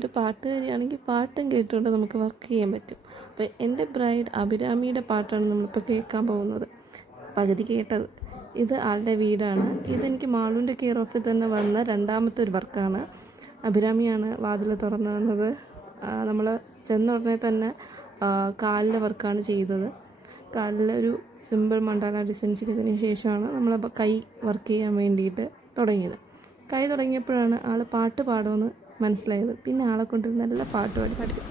ബ്രൈഡ് പാട്ടുകാരിയാണെങ്കിൽ പാട്ടും കേട്ടുകൊണ്ട് നമുക്ക് വർക്ക് ചെയ്യാൻ പറ്റും. അപ്പോൾ എൻ്റെ ബ്രൈഡ് അഭിരാമിയുടെ പാട്ടാണ് നമ്മളിപ്പോൾ കേൾക്കാൻ പോകുന്നത്. പകുതി കേട്ടത്. ഇത് ആളുടെ വീടാണ്. ഇതെനിക്ക് മാളുവിൻ്റെ കെയർ ഓഫിൽ തന്നെ വന്ന രണ്ടാമത്തെ ഒരു വർക്കാണ്. അഭിരാമിയാണ് വാതിൽ തുറന്നു തന്നത്. നമ്മൾ ചെന്ന ഉടനെ തന്നെ കാലിലെ വർക്കാണ് ചെയ്തത്. കാലിലൊരു സിമ്പിൾ മണ്ടാല ഡിസൈൻ ചെയ്തതിന് ശേഷമാണ് നമ്മൾ കൈ വർക്ക് ചെയ്യാൻ വേണ്ടിയിട്ട് തുടങ്ങിയത്. കൈ തുടങ്ങിയപ്പോഴാണ് ആൾ പാട്ട് പാടുമെന്ന് മനസ്സിലായത്. പിന്നെ ആളെ കൊണ്ട് നല്ല പാട്ട് പാടി പഠിച്ചു.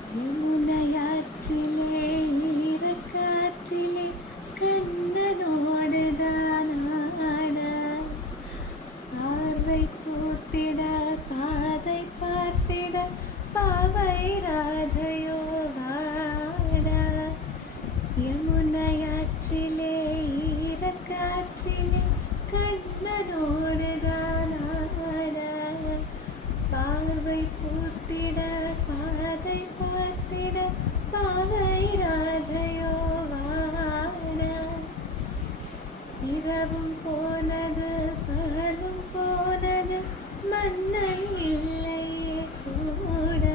இரவும் போனது பகலும் போனது மன்னன் இல்லையே கூட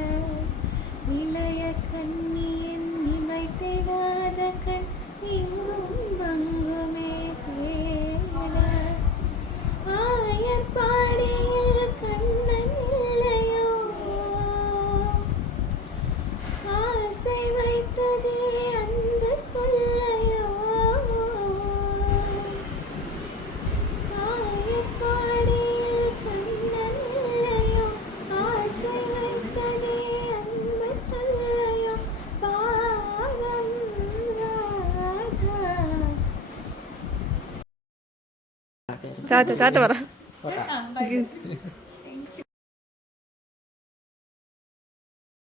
இளைய கண்ணியின் நினைத்திடாத கண் இங்கும் அங்குமே தேட ஆயர் பாடியில் கண்ணன் இல்லையோ ஆசை வைத்ததே அன்பு கொள்ளையோ കാട്ട് പറ.